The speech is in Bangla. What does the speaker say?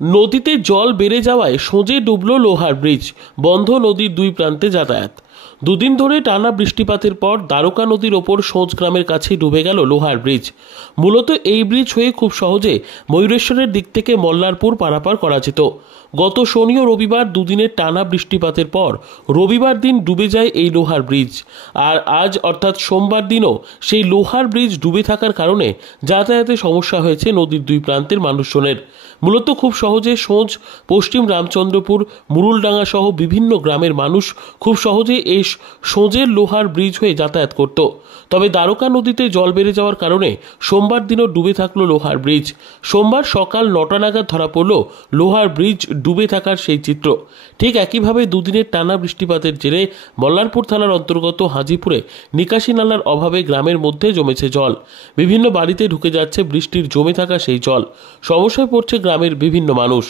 নদীতে জল বেড়ে যাওয়ায় সোজে ডুবল লোহার ব্রিজ, বন্ধ নদীর দুই প্রান্তে যাতায়াত। দুদিন ধরে টানা বৃষ্টিপাতের পর দ্বারকা নদীর ওপর সোজ গ্রামের কাছে ডুবে গেল লোহার ব্রিজ। মূলত এই ব্রিজ হয়ে খুব সহজে ময়ূরেশ্বরের দিক থেকে মল্লারপুর পারাপার করা যেত। গত শনি ও রবিবার দুদিনের টানা বৃষ্টিপাতের পর রবিবার দিন ডুবে যায় এই লোহার ব্রিজ। আর আজ অর্থাৎ সোমবার দিনও সেই লোহার ব্রিজ ডুবে থাকার কারণে যাতায়াতে সমস্যা হয়েছে নদীর দুই প্রান্তের মানুষজনের। মূলত খুব সহজে সোজ, পশ্চিম রামচন্দ্রপুর, মুরুলডাঙ্গা সহ বিভিন্ন গ্রামের মানুষ খুব সহজে এই সোজের লোহার ব্রিজ হয়ে যাতায়াত করত। তবে দ্বারকা নদীতে জল বেড়ে যাওয়ার কারণে সোমবার দিনও ডুবে থাকলো লোহার ব্রিজ। সোমবার সকাল 9টা নাগাদ ধরা পড়ল লোহার ব্রিজ ডুবে থাকার সেই চিত্র। ঠিক একইভাবে দুদিনের টানা বৃষ্টিপাতের জেরে মল্লারপুর থানার অন্তর্গত হাজিপুরে নিকাশি নালার অভাবে গ্রামের মধ্যে জমেছে জল। বিভিন্ন বাড়িতে ঢুকে যাচ্ছে বৃষ্টির জমে থাকা সেই জল। সমস্যায় পড়ছে গ্রামের বিভিন্ন মানুষ।